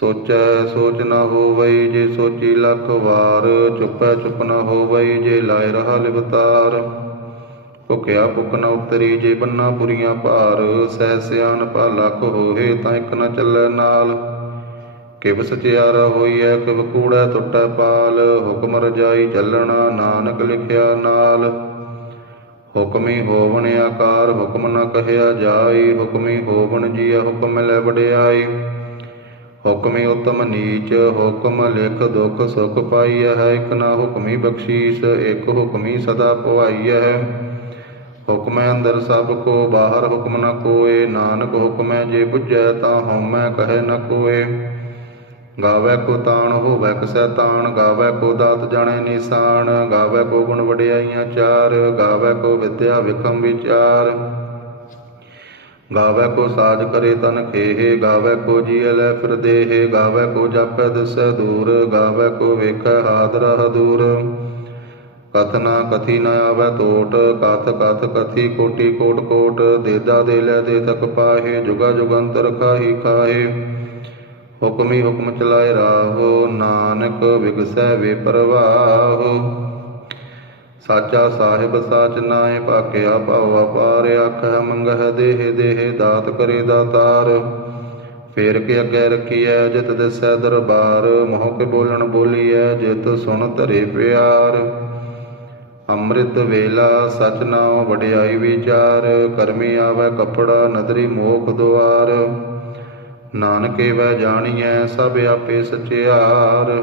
ਸੋਚੈ ਸੋਚ ਨਾ ਹੋਵਈ ਜੇ ਸੋਚੀ ਲੱਖ ਵਾਰ, ਚੁੱਪੈ ਚੁੱਪ ਨਾ ਹੋਵਈ ਜੇ ਲਾਇ ਰਹਾ ਲਿਵਤਾਰ। ਭੁਖਿਆ ਭੁਖ ਨ ਉਤਰੀ ਜੇ ਬੰਨਾ ਪੁਰੀਆਂ ਭਾਰ, ਸਹਿ ਸਿਆਨ ਪਾ ਲੱਖ ਹੋਏ ਤਾਂ ਇੱਕ ਨ ਚੱਲੈ ਨਾਲ। ਕਿਵ ਸਚਿਆਰਾ ਹੋਈਐ, ਕਿਵ ਕੂੜਾ ਟੁੱਟੈ ਪਾਲ, ਹੁਕਮ ਰਜਾਈ ਚੱਲਣਾ ਨਾਨਕ ਲਿਖਿਆ ਨਾਲ। ਹੁਕਮੀ ਹੋਵਣ ਆਕਾਰ, ਹੁਕਮ ਨ ਕਹਿਆ ਜਾਈ ਹੁਕਮੀ ਹੋਵਣ ਜੀਆ ਹੁਕਮ ਲੈ ਵਡਿਆਈ। ਹੁਕਮੀ ਉਤਮ ਨੀਚ, ਹੁਕਮ ਲਿਖ ਦੁਖ ਸੁਖ ਪਾਈਐ ਹੈ ਇਕ ਨਾ ਹੁਕਮੀ ਬਖਸ਼ੀਸ, ਇਕ ਹੁਕਮੀ ਸਦਾ ਭਵਾਈਐ ਹੈ ਹੁਕਮੈ ਅੰਦਰ ਸਭ ਕੋ, ਬਾਹਰ ਹੁਕਮ ਨ ਕੋਏ, ਨਾਨਕ ਹੁਕਮੈ ਜੇ ਬੁਝੈ, ਤਾਂ ਹਉਮੈ ਕਹੈ ਨ ਕੋਏ। ਗਾਵੇ ਕੋ ਤਾਣ, ਹੋਵੇ ਕਸੈ ਤਾਣ, ਗਾਵੇ ਕੋ ਦਾਤ ਜਾਣੇ ਨਿਸ਼ਾਨ, ਗਾਵੇ ਕੋ ਗੁਣ ਵਡਿਆਈਆਂ ਚਾਰ, ਗਾਵੇ ਕੋ ਵਿਦਿਆ ਵਿਖਮ ਵਿਚਾਰ। ਗਾਵੇ ਕੋ ਸਾਜ ਕਰੇ ਤਨ ਖੇਹ, ਗਾਵੇ ਕੋ ਜੀਅ ਲੈ ਫਿਰ ਦੇਹ, ਗਾਵੇ ਕੋ ਜਾਪੈ ਦਿਸੈ ਦੂਰ, ਗਾਵੇ ਕੋ ਵੇਖੈ ਹਾਦਰਾ ਦੂਰ। ਕਥਨਾ ਕਥੀ ਨ ਆਵੈ ਟੋਟ ਕਥ ਕਥ ਕਥੀ ਕੋਟੀ ਕੋਟ ਕੋਟ, ਦੇਦਾ ਦੇ ਲੈ ਦੇ ਤਕ ਪਾਹੇ, ਜੁਗਾ ਜੁਗੰਤਰ ਖਾਹੀ ਖਾਹੇ। ਹੁਕਮੀ ਹੁਕਮ ਚਲਾਏ ਰਾਹੋ, ਨਾਨਕ ਵਿਗਸੈ ਵੇ ਪ੍ਰਵਾਹੋ। ਸਾਚਾ ਸਾਹਿਬ, ਸਾਚ ਨਾਏ ਭਾਕਿਆ ਭਾਉ ਅਪਾਰ ਆਖੈ ਮੰਗਹਿ ਦੇਹ ਦੇਹ ਦਾਤ ਕਰੇ ਦਾਤਾਰ। ਫੇਰ ਕੇ ਅੱਗੇ ਰਖੀਐ, ਜਿਤ ਦਿਸੈ ਦਰਬਾਰ, ਮੋਹ ਕੇ ਬੋਲਣ ਬੋਲੀਐ, ਜਿਤ ਸੁਣ ਧਰੇ ਪਿਆਰ। ਅੰਮ੍ਰਿਤ ਵੇਲਾ, ਸਚ ਨਾਉ ਵਡਿਆਈ ਵਿਚਾਰ, ਕਰਮੀ ਆਵੈ ਕਪੜਾ, ਨਦਰੀ ਮੋਖ ਦੁਆਰ। ਨਾਨਕੇ ਵੈ ਜਾਣੀਐ, ਸਭ ਆਪੇ ਸਚਿਆਰ।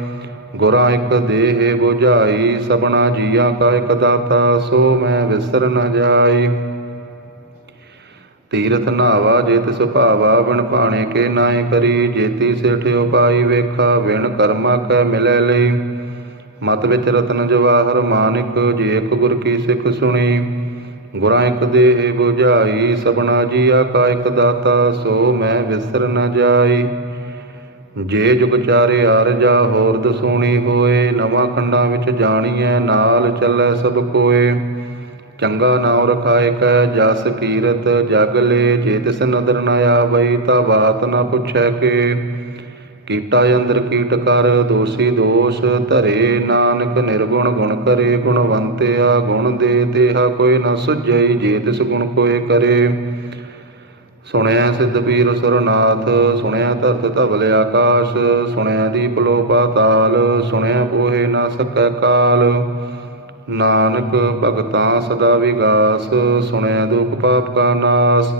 ਗੁਰਾਂ ਇੱਕ ਦੇਹ 부ਝਾਈ ਸਬਨਾ ਜੀਆਂ ਕਾ ਇਕ ਦਾਤਾ, ਸੋ ਮੈਂ ਵਿਸਰ ਨ ਜਾਈ। ਤੀਰਥ ਨਾਵਾ ਜਿਤ ਸੁਭਾਵਾ ਵਿਣ ਭਾਣੇ ਕੇ ਨਾਏ ਕਰੀ। ਜੇਤੀ ਸਿਠ ਉਪਾਈ ਵੇਖਾ ਵਿਣ ਕਰਮਾ ਕੈ ਮਿਲੈ ਲਈ। ਮਤ ਵਿੱਚ ਰਤਨ ਜਵਾਹਰ ਮਾਨਿਕ, ਜੇ ਇੱਕ ਗੁਰ ਕੀ ਸਿੱਖ ਸੁਣੀ। ਗੁਰਾਂ ਇੱਕ ਦੇਹ 부ਝਾਈ ਸਬਨਾ ਜੀਆ ਕਾ ਇਕ ਦਾਤਾ, ਸੋ ਮੈਂ ਵਿਸਰ ਨ ਜਾਈ। ਜੇ ਜੁਗ ਚਾਰੇ ਅਰਜਾ ਹੋਰ ਦਸੂਣੀ ਹੋਏ, ਨਵਾਂ ਖੰਡਾਂ ਵਿੱਚ ਜਾਣੀਐ, ਨਾਲ ਚੱਲੈ ਸਭ ਕੋਏ। ਚੰਗਾ ਨਾਮ ਰਖਾਇ ਕੈ, ਜਸ ਕੀਰਤ ਜਗ ਲੈ, ਜੇ ਤਿਸ ਨਦਰ ਨ ਆਵਈ, ਤਾਂ ਬਾਤ ਨ ਪੁੱਛੈ ਕੇ। ਕੀਟਾ ਅੰਦਰ ਕੀਟ ਕਰ, ਦੋਸੀ ਦੋਸ਼ ਧਰੇ, ਨਾਨਕ ਨਿਰਗੁਣ ਗੁਣ ਕਰੇ, ਗੁਣਵੰਤਿਆ ਗੁਣ ਦੇ ਦੇਹਾ ਕੋਈ ਨ ਸੁਝਈ, ਜੇ ਤਿਸ ਗੁਣ ਕੋਏ ਕਰੇ। ਸੁਣਿਆ ਸਿੱਧ ਪੀਰ ਸੁਰਨਾਥ, ਸੁਣਿਆ ਧਰਤ ਧਵਲ ਆਕਾਸ਼, ਸੁਣਿਆ ਦੀਪ ਲੋ ਪਾਤਾਲ ਸੁਣਿਆ ਪੋਹੇ ਨਾ ਸਕੈ ਕਾਲ। ਨਾਨਕ ਭਗਤਾਂ ਸਦਾ ਵਿਗਾਸ, ਸੁਣਿਆ ਦੁਖ ਪਾਪ ਕਾ ਨਾਸ।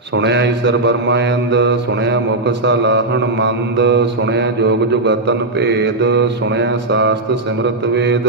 ਸੁਣਿਆ ਈਸਰ ਬਰਮਾਇੰਦ ਸੁਣਿਆ ਮੁਖ ਸਲਾਹਣ ਮੰਦ ਸੁਣਿਆ ਜੋਗ ਜੁਗਤਨ ਭੇਦ, ਸੁਣਿਆ ਸਾਸਤ ਸਿਮਰਤ ਵੇਦ।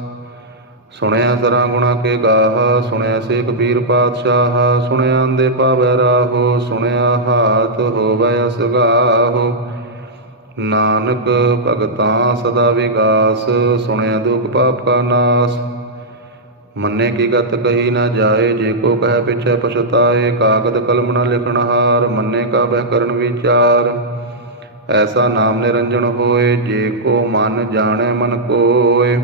ਸੁਣਿਆ ਸਰਾਂ ਗੁਣਾ ਕੇ ਗਾਹ, ਸੁਣਿਆ ਸੇ ਕਬੀਰ ਪਾਤਸ਼ਾਹ, ਸੁਣਿਆ ਅੰਦੇ ਪਾਵੈ ਰਾਹੋ, ਸੁਣਿਆ ਹਾਥ ਹੋਵੈ ਅਸਗਾਹੋ। ਨਾਨਕ ਭਗਤਾਂ ਸਦਾ ਵਿਗਾਸ ਸੁਣਿਆ ਦੁਖ ਪਾਪ ਕਾ ਨਾਸ। ਮੰਨੇ ਕੀ ਗਤ ਕਹੀ ਨਾ ਜਾਏ, ਜੇ ਕੋ ਕਹਿ ਪਿਛੈ ਪਛਤਾਏ, ਕਾਗਦ ਕਲਮ ਨਾ ਲਿਖਣ ਹਾਰ, ਮੰਨੇ ਕਾ ਬਹਿ ਕਰਨ ਵਿਚਾਰ। ਐਸਾ ਨਾਮ ਨਿਰੰਜਨ ਹੋਏ, ਜੇ ਕੋ ਮਨ ਜਾਣੇ ਮਨ ਕੋਏ।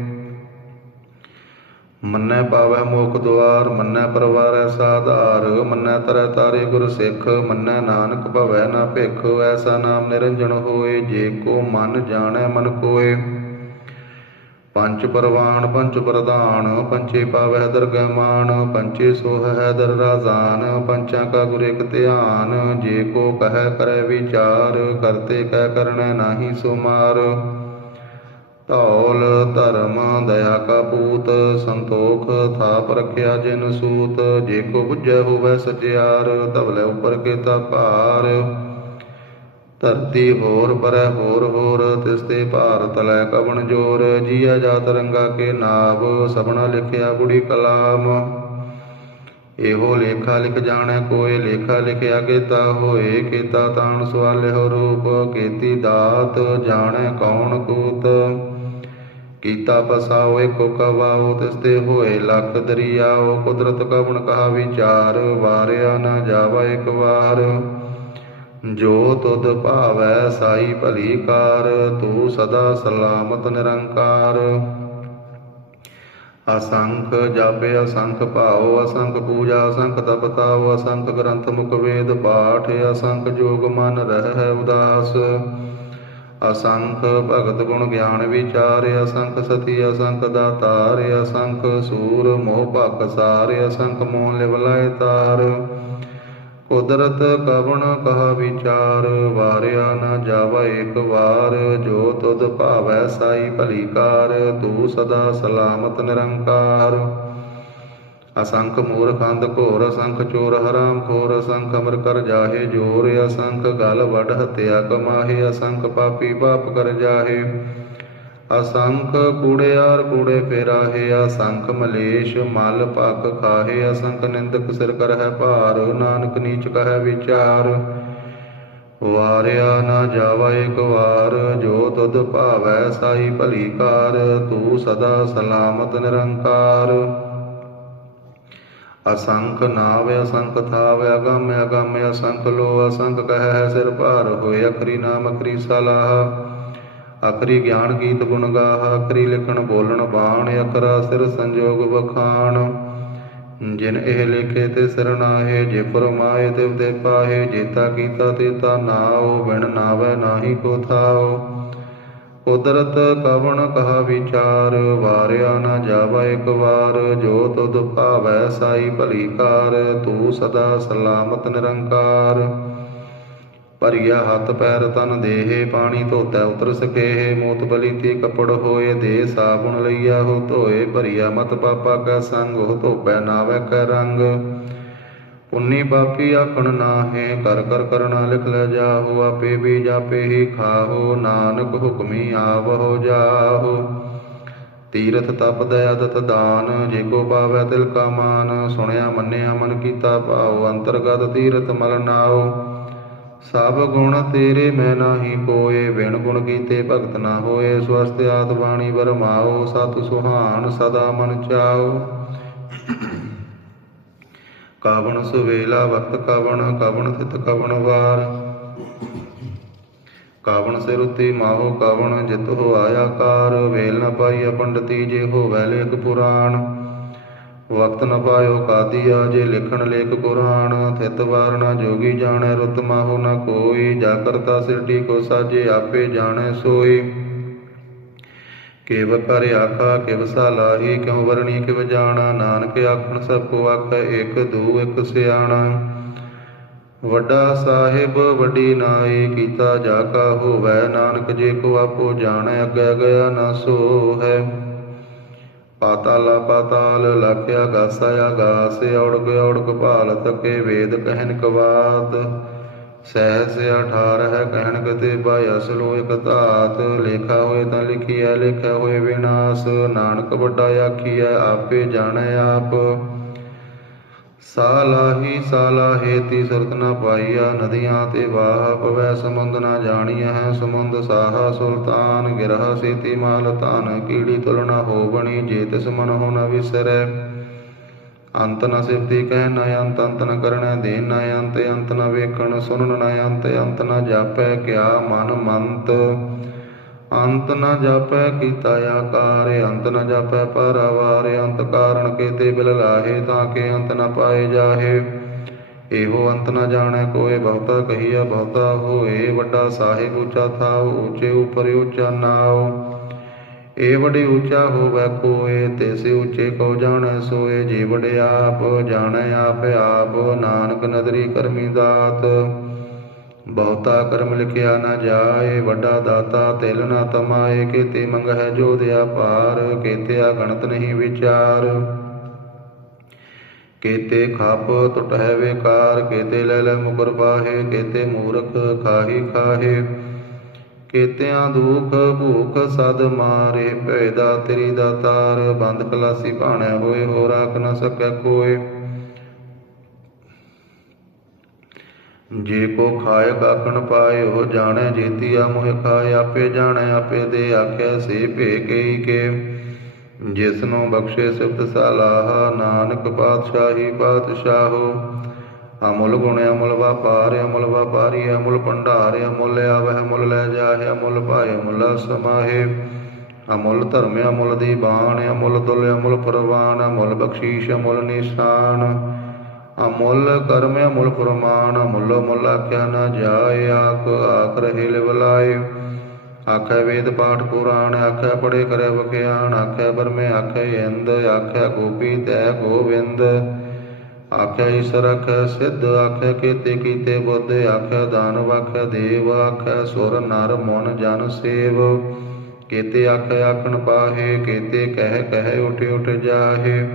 ਮੰਨੈ ਪਾਵੈ ਮੋਖ ਦੁਆਰ, ਮੰਨੈ ਪਰਵਾਰੈ ਸਾਧਾਰ ਮੰਨੈ ਤਰੈ ਤਾਰੇ ਗੁਰ ਸਿੱਖ, ਮੰਨੈ ਨਾਨਕ ਭਵੈ ਨਾ ਭਿਖ, ਐਸਾ ਨਾਮ ਨਿਰੰਜਨ ਹੋਏ, ਜੇ ਕੋ ਮਨ ਜਾਣੈ ਮਨ ਕੋਏ। ਪੰਚ ਪਰਵਾਨ ਪੰਚ ਪ੍ਰਧਾਨ, ਪੰਚੇ ਪਾਵੈ ਦਰਗਹਿ ਮਾਨ ਪੰਚੇ ਸੋਹ ਹੈ ਦਰ ਰਾਜ਼ਾਨ, ਪੰਚਾਂ ਕਾ ਗੁਰ ਇਕ ਧਿਆਨ, ਜੇ ਕੋ ਕਹੈ ਕਰੈ ਵਿਚਾਰ, ਕਰਤੇ ਕਹਿ ਕਰਣੈ ਨਾਹੀ ਸੋ ਮਾਰ ਧਰਮ ਦਇਆ ਕਾ ਪੂਤ, ਸੰਤੋਖ ਥਾਪ ਰਖਿਆ ਜਿਨ ਸੂਤ, ਜੇ ਕੋ ਬੁੱਝੈ ਹੋਵੈ ਸਚਿਆਰ, ਧਵਲੇ ਉਪਰ ਕੀਤਾ ਭਾਰ। ਧਰਤੀ ਹੋਰ ਪਰੈ ਹੋਰ ਹੋਰ, ਤਿਸ ਤੇ ਭਾਰ ਤਲੈ ਕਵਣ ਜੋਰ, ਜੀਆ ਜਾਤ ਰੰਗਾ ਕੇ ਨਾਭ ਸਭਨਾ ਲਿਖਿਆ ਗੁੜੀ ਕਲਾਮ। ਇਹੋ ਲੇਖਾ ਲਿਖ ਜਾਣੈ ਕੋਏ ਲੇਖਾ ਲਿਖਿਆ ਕੀਤਾ ਹੋਏ ਕੀਤਾ ਤਾਣ ਸਵਾਲਿਓ ਰੂਪ, ਕੀਤੀ ਦਾਤ ਜਾਣੈ ਕੌਣ ਕੂਤ। ਕੀਤਾ ਪਸਾਓ ਏਕੋ ਕਵਾਓ ਤਿਸ ਹੋਏ ਲੱਖ ਦਰਿਆਓ ਕੁਦਰਤ ਕਵਣ ਕਹਾ ਵਿਚਾਰ, ਵਾਰਿਆ ਨਾ ਜਾਵਾ ਇਕ ਵਾਰ। ਜੋ ਤੁਧ ਭਾਵੈ ਸਾਈ ਭਲੀ ਕਾਰ, ਤੂੰ ਸਦਾ ਸਲਾਮਤ ਨਿਰੰਕਾਰ। ਅਸੰਖ ਜਾਪੇ, ਅਸੰਖ ਭਾਉ, ਅਸੰਖ ਪੂਜਾ, ਅਸੰਖ ਤਪਤਾਉ, ਅਸੰਖ ਗ੍ਰੰਥ ਮੁਖ ਵੇਦ ਪਾਠ, ਅਸੰਖ ਜੋਗ ਮਨ ਰਹਿ ਉਦਾਸ। ਅਸੰਖ ਭਗਤ ਗੁਣ ਗਿਆਨ ਵਿਚਾਰ, ਅਸੰਖ ਸਤੀ, ਅਸੰਖ ਦਾਤਾਰ, ਅਸੰਖ ਸੂਰ ਮੋਹ ਭਕ ਸਾਰ, ਅਸੰਖ ਮੋਹ ਲਿਵਲਾਇ ਤਾਰ। ਕੁਦਰਤ ਕਵਣ ਕਹਾ ਵਿਚਾਰ, ਵਾਰਿਆ ਨਾ ਜਾਵਾ ਇੱਕ ਵਾਰ। ਜੋ ਤੁਧ ਭਾਵੈ ਸਾਈ ਭਲੀ ਕਾਰ, ਤੂੰ ਸਦਾ ਸਲਾਮਤ ਨਿਰੰਕਾਰ। ਅਸੰਖ ਮੂਰਖੰਦ ਘੋਰ, ਅਸੰਖ ਚੋਰ ਹਰਾਮ ਖੋਰ, ਅਸੰਖ ਅਮਰ ਕਰ ਜਾਹੇ ਜੋਰ, ਅਸੰਖ ਗਲ ਵਡ ਹਤਿਆ ਕਮਾਹੇ, ਅਸੰਖ ਪਾਪੀ ਪਾਪ ਕਰ ਜਾਹੇ। ਅਸੰਖ ਕੂੜਿਆਰ ਕੂੜੇ ਫੇਰਾਹੇ, ਅਸੰਖ ਮਲੇਸ਼ ਮਲ ਭਖ ਖਾਹੇ, ਅਸੰਖ ਨਿੰਦਕ ਸਿਰ ਕਰ ਹੈ ਭਾਰ, ਨਾਨਕ ਨੀਚ ਕਹੈ ਵਿਚਾਰ। ਵਾਰਿਆ ਨਾ ਜਾਵਾ ਇੱਕ ਵਾਰ, ਜੋ ਤੁਧ ਭਾਵੈ ਸਾਈ ਭਲੀ ਕਾਰ, ਤੂੰ ਸਦਾ ਸਲਾਮਤ ਨਿਰੰਕਾਰ। ਅਸੰਖ ਨਾਵ ਅਸੰਖ ਥਾਵ, ਅਗੰਮ ਅਗੰਮ ਅਸੰਖ ਲੋ ਅਸੰਖ ਕਹੈ ਸਿਰ ਭਾਰ ਹੋਏ, ਅਖਰੀ ਨਾਮ ਅਖਰੀ ਸਲਾਹ। ਅਖਰੀ ਗਿਆਨ ਗੀਤ ਗੁਣ ਗਾਹ, ਅਖਰੀ ਲਿਖਣ ਬੋਲਣ ਬਾਣ, ਅਖਰਾ ਸਿਰ ਸੰਜੋਗ ਵਖਾਣ। ਜਿਨ ਇਹ ਲਿਖੇ ਤੇ ਸਿਰ ਨਾਹੇ, ਜੇ ਫਰਮਾਏ ਤਿਵ ਦੇ ਪਾਹੇ, ਜੇਤਾ ਕੀਤਾ ਤੇਤਾ ਨਾਉ, ਬਿਨ ਨਾਵੈ ਨਾਹੀ ਕੋ ਥਾਉ। ਕੁਦਰਤ ਕਵਣ ਕਹਾ ਵਿਚਾਰ, ਵਾਰਿਆ ਨਾ ਜਾਵਾ ਇੱਕ ਵਾਰ, ਜੋ ਤੁਧ ਭਾਵੈ ਸਾਈ ਭਲੀ ਕਾਰ, ਤੂੰ ਸਦਾ ਸਲਾਮਤ ਨਿਰੰਕਾਰ। ਭਰੀਆ ਹੱਥ ਪੈਰ ਤਨ ਦੇਹੇ, ਪਾਣੀ ਧੋਤੈ ਉਤਰ ਸਕੇਹ, ਮੋਤ ਬਲੀ ਤੇ ਕਪੜ ਹੋਏ, ਦੇ ਸਾਬੁਨ ਲਈਆ ਹੋ ਧੋਏ, ਭਰੀਆ ਮਤ ਪਾਪਾ ਕੈ ਸੰਗ ਹੋ ਧੋਪੈ ਨਾਵੈ ਕੈ ਰੰਗ। ਪੁੰਨੀ ਪਾਪੀ ਆਖਣ ਨਾਹੇ, ਕਰ ਕਰ ਕਰਣਾ ਲਿਖ ਲੈ ਜਾਹੋ, ਆਪੇ ਵੀ ਜਾਪੇ ਹੀ ਖਾਹੋ, ਨਾਨਕ ਹੁਕਮੀ ਆਵਹੋ ਜਾਹੋ। ਤੀਰਥ ਤਪ ਦਇਆਦਤ ਦਾਨ, ਜੇ ਕੋ ਪਾਵੈ ਤਿਲ ਕਾ ਮਾਨ, ਸੁਣਿਆ ਮੰਨਿਆ ਮਨ ਕੀਤਾ ਭਾਉ, ਅੰਤਰਗਤ ਤੀਰਥ ਮਲ ਨਾਉ। ਸਭ ਗੁਣ ਤੇਰੇ ਮੈਂ ਨਾਹੀ ਕੋਏ, ਬਿਨ ਗੁਣ ਕੀਤੇ ਭਗਤ ਨਾ ਹੋਏ ਸਵਸਤ ਆਤ ਬਾਣੀ ਵਰਮਾਓ ਸਤ ਸੁਹਾਨ ਸਦਾ ਮਨ ਚਾਓ ਕਾਵਣ ਸੁਵੇਲਾ, ਵਕਤ ਕਾਵਣ ਕਾਵਣ ਥਿਤ ਕਾਵਣ ਵਾਰ। ਕਾਵਣ ਸਿਰ ਉਤੇ ਮਾਹੋ ਕਾਵਣ, ਜਿਤ ਹੋ ਆਇਆ ਕਾਰ। ਵੇਲ ਨ ਪਾਈਆ ਪੰਡਤੀ, ਜੇ ਹੋਵੈ ਲੇਖ ਪੁਰਾਣ। ਵਕਤ ਨ ਪਾਇਓ ਕਾਦੀਆ, ਜੇ ਲਿਖਣ ਲੇਖ ਕੁਰਾਨ। ਥਿਤ ਵਾਰ ਵਾਰਣਾ ਜੋਗੀ ਜਾਣੈ ਰੁਤ ਮਾਹੋ ਨ ਕੋਈ। ਜਾ ਕਰਤਾ ਸਿਰਟੀ ਕੋ ਸਾਜੇ, ਆਪੇ ਜਾਣੈ ਸੋਈ। ਕੇਵ ਕਰ ਆਖਾ, ਕਿਵ ਸਾਲਾਹੀ ਕਿਉ ਵਰਣੀ, ਕਿਵ ਜਾਣਾ, ਨਾਨਕ ਆਖਣ ਸਭ ਕੋ ਆਖੈ ਇਕ ਦੂ ਇਕ ਸਿਆਣਾ। ਵੱਡਾ ਸਾਹਿਬ, ਵੱਡੀ ਨਾਈ ਕੀਤਾ ਜਾ ਕਾ ਹੋਵੈ, ਨਾਨਕ ਜੇ ਕੋ ਆਪੋ ਜਾਣੈ, ਅੱਗੇ ਗਿਆ ਨਾ ਸੋ ਹੈ ਪਾਤਾਲਾ, ਪਾਤਾਲ, ਲਖਿਆ ਗਾਸਾ ਆਗਾਸ ਔੜਕ ਔੜਕ ਭਾਲ, ਤਕੇ ਵੇਦ, ਕਹਿਨ ਕਵਾਤ। ਸਹਿਸ 18 ਹੈ ਕਹਿਣ ਕਤੇ ਬਾਈ ਅਸਲੋ ਇਕ ਧਾਤ, ਲੇਖਾ ਹੋਏ ਤਾਂ ਲਿਖੀਐ ਲਿਖਿਆ ਹੋਏ ਵਿਨਾਸ਼, ਨਾਨਕ ਵੱਡਾ ਆਖੀਐ, ਆਪੇ ਜਾਣੈ ਆਪ। ਸਾਲਾਹੀ ਸਾਲਾਹੇ ਤੀ ਸੁਰਤ ਨ ਪਾਈਆ, ਨਦੀਆਂ ਤੇ ਵਾਹ ਪਵੈ, ਸਮੁੰਦ ਨ ਜਾਣੀਐ, ਸਮੁੰਦ ਸਾਹਾ ਸੁਲਤਾਨ, ਗਿਰਹ ਸੇਤੀ ਮਾਲ ਤਾਨ ਕੀੜੀ ਤੁਲਨਾ ਹੋ ਬਣੀ, ਜੇ ਤਿਸ ਮਨ ਹੋ ਨ ਵਿਸਰੈ। ਅੰਤ ਨ ਸਿਫਤੀ ਕਹਿ ਨ ਅੰਤ ਅੰਤ ਨ ਕਰਣੈ ਦੇਨ ਨ ਅੰਤ ਅੰਤ ਨ ਵੇਖਣ ਸੁਣਨ ਨ ਅੰਤ ਅੰਤ ਨ ਜਾਪੈ ਕਿਆ ਮਨ ਮੰਤ। ਅੰਤ ਨ ਜਾਪੈ ਕੀਤਾ ਆਕਾਰ, ਅੰਤ ਨ ਜਾਪੈ ਪਰਵਾਰ, ਅੰਤ ਕਾਰਣ ਕੇਤੇ ਬਿਲ ਲਾਹੇ ਤਾਂ ਕੇ ਅੰਤ ਨ ਪਾਏ ਜਾਹੇ। ਇਹੋ ਅੰਤ ਨ ਜਾਣੈ ਕੋਏ ਬਹੁਤਾ ਕਹੀਆ ਬਹੁਤਾ ਹੋਏ, ਵੱਡਾ ਸਾਹਿਬ ਉੱਚਾ ਥਾਉ, ਉੱਚੇ ਉਪਰ ਉੱਚਾ ਨਾਉ। ਏ ਵਡੇ ਉੱਚਾ ਹੋਵੈ ਕੋਏ ਤੈਸੇ ਉੱਚੇ ਕੋ ਜਾਣੈ ਸੋਏ। ਜੀ ਵਡੇ ਆਪ ਜਾਣੈ ਆਪ ਆਪ, ਨਾਨਕ ਨਦਰੀ ਕਰਮੀ ਦਾਤ। ਬਹੁਤਾ ਕਰਮ ਲਿਖਿਆ ਨਾ ਜਾਏ, ਵੱਡਾ ਦਾਤਾ ਤਿਲ ਨਾ ਤਮਾਏ। ਕੀਤੇ ਮੰਗਹਿ ਜੋ ਦਿਆ ਪਾਰ ਕੀਤੇ ਗਣਤ ਨਹੀਂ ਵਿਚਾਰ। ਕੀਤੇ ਖੱਪ ਟੁਟਹਿ ਵੇਕਾਰ, ਕੀਤੇ ਲੈ ਲੈ ਮੁਕਰ ਪਾਹੇ ਕੀਤੇ ਮੂਰਖ ਖਾਹੀ ਖਾਹੇ। ਕੀਤਿਆਂ ਦੁਖ ਭੂਖ ਸਦ ਮਾਰੇ, ਭੈਦਾ ਤੇਰੀ ਦਾਤਾਰ ਬੰਦ ਕਲਾਸੀ ਭਾਣੈ ਹੋਏ ਹੋ ਰਾਖ ਨ ਸਕੈ ਕੋਏ ਜੇ ਕੋ ਖਾਏ ਕਾਕਣ ਪਾਏ ਹੋ ਜਾਣੈ ਜੀਤੀਆ ਮੋਹਿ ਖਾਏ, ਆਪੇ ਜਾਣੈ, ਆਪੇ ਦੇ ਆਖਿਆ ਸੇ ਭੇ ਕਈ ਕੇ। ਜਿਸ ਨੂੰ ਬਖਸ਼ੇ ਸਿਫਤ ਸਲਾਹ, ਨਾਨਕ ਪਾਤਸ਼ਾਹੀ ਪਾਤਸ਼ਾਹੋ ਅਮੁੱਲ ਗੁਣ ਅਮੁੱਲ ਵਪਾਰ, ਅਮੁੱਲ ਵਪਾਰੀ, ਅਮੁੱਲ ਭੰਡਾਰ, ਅਮੁੱਲ ਆਵਹਿ ਮੁੱਲ ਲੈ ਜਾਹੇ, ਅਮੁੱਲ ਭਾਏ ਮੁੱਲ ਸਮਾਹੇ। ਅਮੁੱਲ ਧਰਮ, ਅਮੁੱਲ ਦੀ ਬਾਣ, ਅਮੁੱਲ ਦੁਲ, ਅਮੁੱਲ ਪ੍ਰਵਾਨ, ਅਮੁੱਲ ਬਖਸ਼ੀਸ਼, ਅਮੁੱਲ ਨਿਸ਼ਾਨ। ਅਮੁੱਲ ਕਰਮ, ਅਮੁੱਲ ਪ੍ਰਮਾਨ ਅਮੁੱਲ ਮੁੱਲ ਆਖਿਆ ਨਾ ਜਾਏ, ਆਖ ਆਖ ਰਹੇ ਲਿਵਲਾਏ ਆਖੈ ਵੇਦ ਪਾਠ ਪੁਰਾਣ, ਆਖੈ ਪੜੇ ਕਰੇ ਵਖਿਆਣ, ਆਖੈ ਬਰਮੇ ਆਖੈ ਇੰਦ, ਆਖੈ ਗੋਪੀ ਤੈ ਗੋਵਿੰਦ। ਆਖਿਆ ਈਸ਼ਰ ਆਖਿਆ ਸਿੱਧ ਆਖਿਆ, ਕੀਤੇ ਕੀਤੇ ਬੁੱਧ ਆਖਿਆ ਦਾਨਵ ਆਖਿਆ ਦੇਵ ਆਖਿਆ, ਸੁਰ ਨਰ ਮਨ ਜਨ ਸੇਵ। ਕੀਤੇ ਆਖਿਆ ਆਖਣ ਪਾਹੇ, ਕੀਤੇ ਕਹਿ ਕਹਿ ਉਠ ਉਠ ਜਾਹੇ।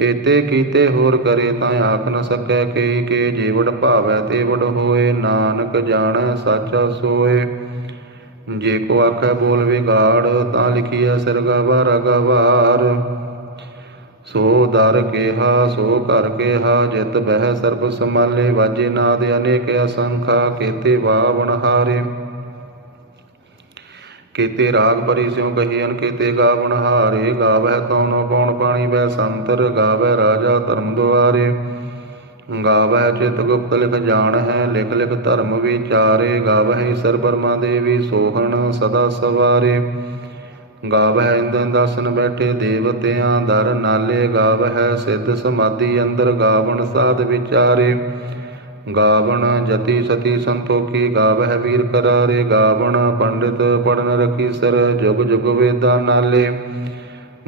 ਏਤੇ ਕੀਤੇ ਹੋਰ ਕਰੇ ਤਾਂ ਆਖ ਨ ਸਕੈ, ਕਈ ਕੇ ਜੀਵੜ ਭਾਵੈ ਤੇ ਵਡ ਹੋਏ, ਨਾਨਕ ਜਾਣੈ, ਸਾਚਾ ਸੋਏ। ਜੇ ਕੋ ਆਖੈ, ਬੋਲ ਵਿਗਾੜ, ਤਾਂ ਲਿਖੀਐ, ਸਰਗਾਵਾ, ਰਗਵਾਰ। ਸੋ ਦਰ ਕੇਹਾ, ਸੋ ਕਰ ਕੇਹਾ, ਜਿਤ ਬਹਿ ਸਰਬ ਸਮਾਲੇ ਵਾਜੇ ਨਾਦ ਅਨੇਕ ਅਸੰਖਾ, ਕੀਤੇ ਵਾਵਣ ਹਾਰੇ। ਕੀਤੇ ਰਾਗ ਭਰੀ ਸਿਉ ਕਹੀਨ ਕੀਤੇ ਗਾਵਣ ਹਾਰੇ, ਗਾਵਹਿ ਕਉਨੋ ਕੌਣ ਪਾਣੀ ਬੈ ਸੰਤਰ ਗਾਵੈ ਰਾਜਾ ਧਰਮ ਦੁਆਰੇ। ਗਾਵੈ ਚਿਤ ਗੁਪਤ ਲਿਖ ਜਾਣ ਹੈ ਲਿਖ ਲਿਖ ਧਰਮ ਵਿਚਾਰੇ, ਗਾਵਹਿ ਸਰ ਬਰਮਾ ਦੇਵੀ ਸੋਹਣ ਸਦਾ ਸਵਾਰੇ। ਗਾਵਹਿ ਇੰਦਨ ਦਸਨ ਬੈਠੇ, ਦੇਵਤਿਆਂ ਦਰ ਨਾਲੇ ਗਾਵਹਿ, ਸਿੱਧ ਸਮਾਧੀ ਅੰਦਰ ਗਾਵਣ ਸਾਧ ਵਿਚਾਰੇ। ਗਾਵਣ ਜਤੀ ਸਤੀ ਸੰਤੋਖੀ, ਗਾਵਹਿ ਵੀਰ ਕਰਾਰੇ। ਗਾਵਣ ਪੰਡਿਤ ਪੜਨ ਰਖੀ ਸਰ ਜੁਗ ਜੁਗ ਵੇਦਾਂ ਨਾਲੇ।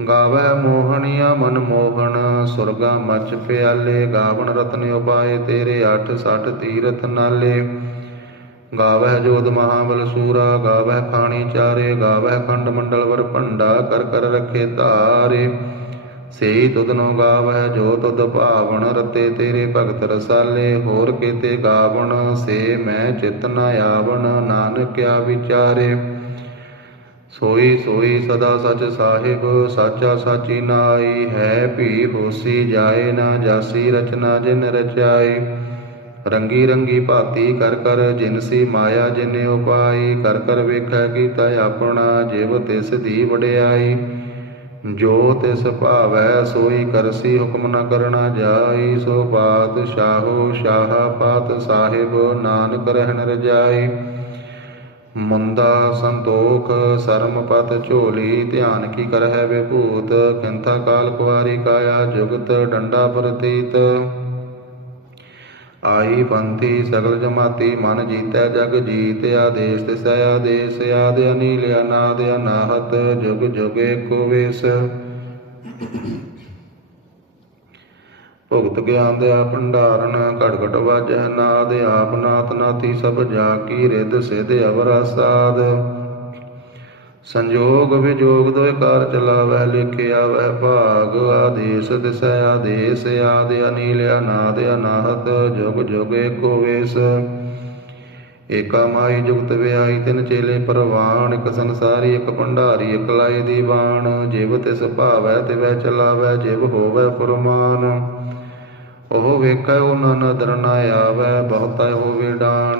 ਗਾਵੈ ਮੋਹਣੀਆ ਮਨ ਮੋਹਣ, ਸੁਰਗਾ ਮਚ ਪਿਆਲੇ। ਗਾਵਣ ਰਤਨ ਉਪਾਏ ਤੇਰੇ 8 60 ਤੀਰਥ ਨਾਲੇ। ਗਾਵਹਿ ਜੋਤ ਮਹਾਬਲ ਸੂਰਾ, ਗਾਵਹਿ ਖਾਣੀ ਚਾਰੇ, ਗਾਵਹਿ ਖੰਡ ਮੰਡਲ ਵਰ ਭੰਡਾ ਕਰ ਕਰ ਰਖੇ ਧਾਰੇ। ਸੇਈ ਤੁਧਨੋ ਗਾਵਹਿ, ਜੋ ਤੁਧ ਭਾਵਨ ਰਤੇ ਤੇਰੇ ਭਗਤ ਰਸਾਲੇ। ਹੋਰ ਕੀਤੇ ਗਾਵਣ, ਸੇ ਮੈਂ ਚਿਤ ਨ ਆਵਣ, ਨਾਨਕਿਆ ਵਿਚਾਰੇ। ਸੋਈ ਸੋਈ ਸਦਾ ਸਚ ਸਾਹਿਬ, ਸਾਚਾ ਸਾਚੀ ਨਾਈ। ਹੈ ਭੀ ਹੋਸੀ ਜਾਏ ਨਾ ਜਾਸੀ ਰਚਨਾ ਜਿਨ ਰਚਾਈ ਰੰਗੀ ਰੰਗੀ ਭਾਤੀ ਕਰ ਕਰ ਜਿਨਸੀ ਮਾਇਆ ਜਿਨੇ ਉਪਾਈ, ਕਰ ਕਰ ਵੇਖੈ ਕੀਤਾ ਆਪਣਾ ਜਿਵ ਤਿਸ ਦੀ ਵਡਿਆਈ। ਜੋ ਤਿਸ ਭਾਵੈ ਸੋਈ ਕਰਸੀ ਹੁਕਮ ਨ ਕਰਨਾ ਜਾਈ, ਸੋ ਪਾਤਸ਼ਾਹੋ ਸ਼ਾਹ ਪਾਤ ਸਾਹਿਬ ਨਾਨਕ ਰਹਿਣ ਰਜਾਈ। ਮੁੰਦਾ ਸੰਤੋਖ ਸਰਮ ਪਤ ਝੋਲੀ, ਧਿਆਨ ਕੀ ਕਰਹਿ ਵਿਭੂਤ ਕਿੰਥਾ ਕਾਲ ਕੁਵਾਰੀ ਕਾਇਆ, ਜੁਗਤ ਡੰਡਾ ਪ੍ਰਤੀਤ। ਆਹੀ ਪੰਥੀ ਸਗਲ ਜਮਾਤੀ, ਮਨ ਜੀਤੈ ਜਗ ਜੀਤ, ਆਦੇਸ ਤਿਸ ਆਦੇਸ, ਆਦ ਅਨੀਲ ਅਨਾਦ ਅਨਾਹਤ, ਜੁਗ ਜੁਗ ਏਕੋ ਵੇਸ। ਭੁਗਤ ਗਿਆਨ ਦੇ ਆ ਭੰਡਾਰਨ ਘਟ ਘਟ ਵਾਜੈ ਨਾਦ, ਆਪ ਨਾਤ ਨਾਤੀ ਸਭ ਜਾ ਕੀ ਰਿੱਧ ਸਿਧ ਅਵਰ ਅਸਾਦ ਸੰਜੋਗ ਵਿਜੋਗ ਦੋਇ ਕਾਰ ਚਲਾਵੈ ਲਿਖਿਆ ਵਹਿ ਭਾਗ, ਆਦੇਸ ਦਿਸ, ਆਦੇਸ, ਆਦ ਅਨੀਲ, ਅਨਾਦ, ਅਨਾਹਤ, ਜੁਗ ਜੁਗ ਏਕੋ ਵੇਸ। ਏਕਾ ਮਾਈ ਜੁਗਤ ਵਿਆਈ ਤਿਨ ਚੇਲੇ ਪਰਵਾਨ ਇਕ ਸੰਸਾਰੀ, ਇਕ ਭੰਡਾਰੀ, ਇਕ ਲਾਏ ਦੀਵਾਨ ਜਿਵ ਤਿਸ ਭਾਵੈ, ਤਿਵੈ ਚਲਾਵੈ, ਜਿਵ ਹੋਵੈ ਫੁਰਮਾਨ। ਉਹ ਵੇਖੈ ਉਹਨਾਂ ਨਦਰ ਨਾ ਆਵੈ, ਬਹੁਤਾ ਹੋਵੇ ਡਾਣ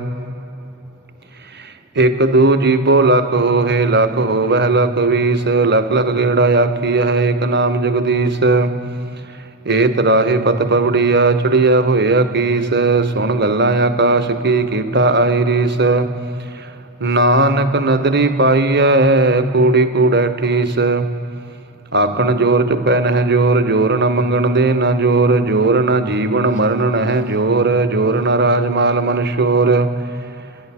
ਇਕ ਦੂ ਜੀਬੋ ਲਖ ਹੋਏ ਲਖ ਹੋਵੈ ਲਖ ਵੀਸ, ਲਖ ਲਖ ਗੇੜਾ ਆਖੀ ਹੈ ਇਕ ਨਾਮ ਜਗਦੀਸ਼? ਏ ਤਰਾਹੇ ਪਤ ਪਵੜੀਆ ਚੜੀਆ ਹੋਇਆ ਕੀਸ, ਸੁਣ ਗੱਲਾਂ ਆਕਾਸ਼ ਕੀ ਕੀਟਾ ਆਈ ਰੀਸ। ਨਾਨਕ ਨਦਰੀ ਪਾਈਐ ਕੂੜੀ ਕੂੜੈ ਠੀਸ। ਆਖਣ ਜੋਰ ਚੁਪੈ ਨਹਿ ਜੋਰ ਜੋਰ ਨ ਮੰਗਣ ਦੇ ਨ ਜੋਰ ਜੋਰ ਨ ਜੀਵਨ ਮਰਨ ਨਹਿ ਜੋਰ ਜੋਰ ਨ ਰਾਜਮਾਲ ਮਨ ਸ਼ੋਰ।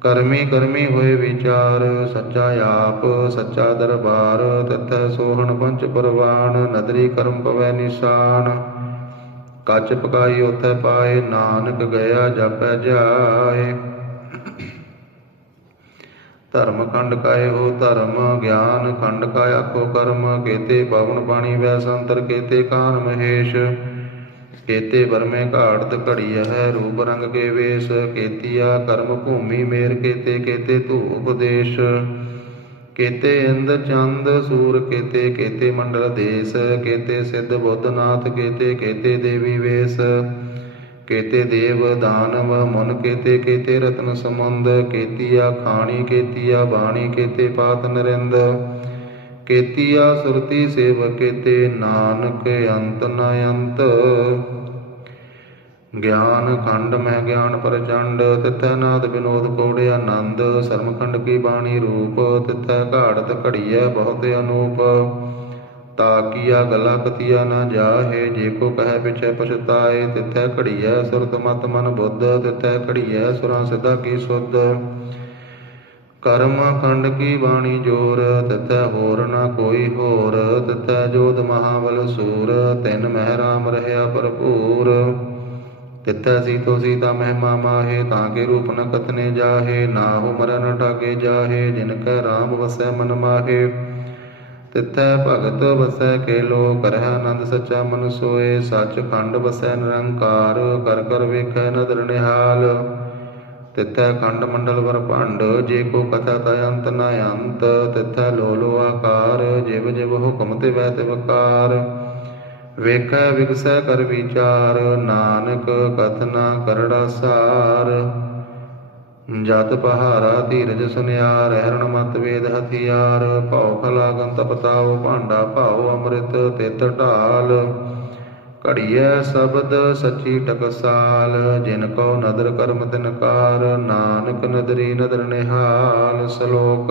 ਕਰਮੀ ਕਰਮੀ ਹੋਏ ਵਿਚਾਰ, ਸੱਚਾ ਆਪ, ਸੱਚਾ ਦਰਬਾਰ, ਤਥੈ ਸੋਹਣ ਪੰਚ ਪਰਵਾਨ, ਨਦਰੀ ਕਰਮ ਪਵੈ ਨਿਸ਼ਾਨ। ਕੱਚ ਪਕਾਈ ਉਥੈ ਪਾਏ, ਨਾਨਕ ਗਿਆ ਜਾਪੈ ਜਾਏ। ਧਰਮ ਖੰਡ ਕਾਏ ਹੋ ਧਰਮ, ਗਿਆਨ ਖੰਡ ਕਾਇ ਆਖੋ ਕਰਮ, ਕੇਤੇ ਪਵਨ ਪਾਣੀ ਵੈ ਸੰਤਰ, ਕੇਤੇ ਕਾਨ ਮਹੇਸ਼। ਕੇਤੇ ਵਰਮੇ ਘਾੜਤ ਘੜੀ ਹੈ ਰੂਪ ਰੰਗ ਕੇ ਵੇਸ, ਕੇਤੀਆ ਕਰਮ ਭੂਮੀ ਮੇਰ ਕੇਤੇ ਕੇਤੇ ਧੂ ਉਪਦੇਸ਼। ਕੇਤੇ ਇੰਦ ਚੰਦ ਸੂਰ ਕੇਤੇ ਕੇਤੇ ਮੰਡਲ ਦੇਸ, ਕੇਤੇ ਸਿੱਧ ਬੁੱਧਨਾਥ ਕੇਤੇ ਕੇਤੇ ਦੇਵੀ ਵੇਸ। ਕੇਤੇ ਦੇਵ ਦਾਨਵ ਮਨ ਕੇਤੇ ਕੇਤੇ ਰਤਨ ਸਮੁੰਦ ਕੇਤੀਆ ਖਾਣੀ, ਕੇਤੀਆ ਬਾਣੀ, ਕੇਤੇ ਪਾਤ ਨਰਿੰਦ। ਕੇਤੀਆ ਸੁਰਤੀ ਸੇਵ ਕੇਤੇ ਨਾਨਕ ਅੰਤ ਨ ਅੰਤ। ਗਿਆਨ ਖੰਡ ਮੈਂ ਗਿਆਨ ਪ੍ਰਚੰਡ, ਤਿਥੈ ਨਾਦ ਵਿਨੋਦ ਕੋੜੇ ਆਨੰਦ ਸਰਮਖੰਡ ਕੀ ਬਾਣੀ ਰੂਪ, ਤਿਥੈ ਘਾੜਤ ਘੜੀਐ ਬਹੁਤ ਅਨੂਪ। ਤਾ ਕੀਆ ਗਲਾ ਕਤੀਆ ਨ ਜਾਹੇ, ਜੇ ਕੋ ਕਹੈ ਪਿਛੈ ਪਛਤਾਏ, ਤਿਥੈ ਘੜੀਐ ਸੁਰਤ ਮਤ ਮਨ ਬੁੱਧ, ਤਿਥੈ ਘੜੀਐ ਸੁਰਾਂ ਸਿਧਾ ਕੀ ਸੁਧ। ਕਰਮ ਖੰਡ ਕੀ ਬਾਣੀ ਜੋਰ, ਤਿਥੈ ਹੋਰ ਨਾ ਕੋਈ ਹੋਰ, ਤਿਥੈ ਜੋਤ ਮਹਾਵਲ ਸੂਰ, ਤਿਨ ਮਹਿ ਰਾਮ ਰਹਿਆ ਭਰਪੂਰ। ਤਿੱਥੈ ਸੀਤੋ ਸੀਤਾ ਮਹਿਮਾ ਮਾਹੇ, ਤਾਂ ਕੇ ਰੂਪ ਨ ਕਥਨੇ ਜਾਹੇ ਨਾਹੁ ਮਰਨ ਟਾਕੇ ਜਾਹੇ, ਜਿਨ ਕੈ ਰਾਮ ਵਸੈ ਮਨ ਮਾਹੇ। ਤਿੱਥੈ ਭਗਤ ਵਸੈ ਕੇਲੋ, ਕਰਹਿ ਆਨੰਦ ਸੱਚਾ ਮਨ ਸੋਏ, ਸੱਚ ਖੰਡ ਵਸੈ ਨਿਰੰਕਾਰ, ਕਰ ਕਰ ਵੇਖੈ ਨਦਰ ਨਿਹਾਲ। ਤਿੱਥੈ ਖੰਡ ਮੰਡਲ ਵਰ ਭੰਡ, ਜੇ ਕੋ ਕਥਾ ਤਾ ਅੰਤ ਨ ਅੰਤ। ਤਿੱਥੈ ਲੋ ਲੋ ਆਕਾਰ, ਜਿਵ ਜਿਵ ਹੁਕਮ ਤੇ ਵੈ ਤੇ ਵਕਾਰ ਵੇਖੈ ਵਿਗਸੈ ਕਰ ਵਿਚਾਰ, ਨਾਨਕ ਕਥਨਾ ਕਰੜਾ ਸਾਰ। ਜਤ ਪਹਾਰਾ ਧੀਰਜ ਸੁਨਿਆਰ, ਹਰਣ ਮਤ ਵੇਦ ਹਥਿਆਰ। ਭਾਉ ਭਉ ਗੰਤ ਤਪਤਾਉ ਭਾਂਡਾ ਭਾਉ ਅੰਮ੍ਰਿਤ ਤਿਤ ਢਾਲ। ਘੜੀਐ ਸ਼ਬਦ ਸੱਚੀ ਟਕਸਾਲ, ਜਿਨ ਕੋ ਨਦਰ ਕਰਮ ਤਿਨਕਾਰ। ਨਾਨਕ ਨਦਰੀ ਨਦਰ ਨਿਹਾਲ, ਸ਼ਲੋਕ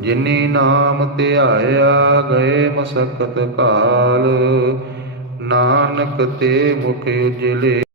ਜਿਨੀ ਨਾਮ ਧਿਆਇਆ ਗਏ ਮਸਕਤ ਕਾਲ ਨਾਨਕ ਤੇ ਮੁਖ ਉਜਲੇ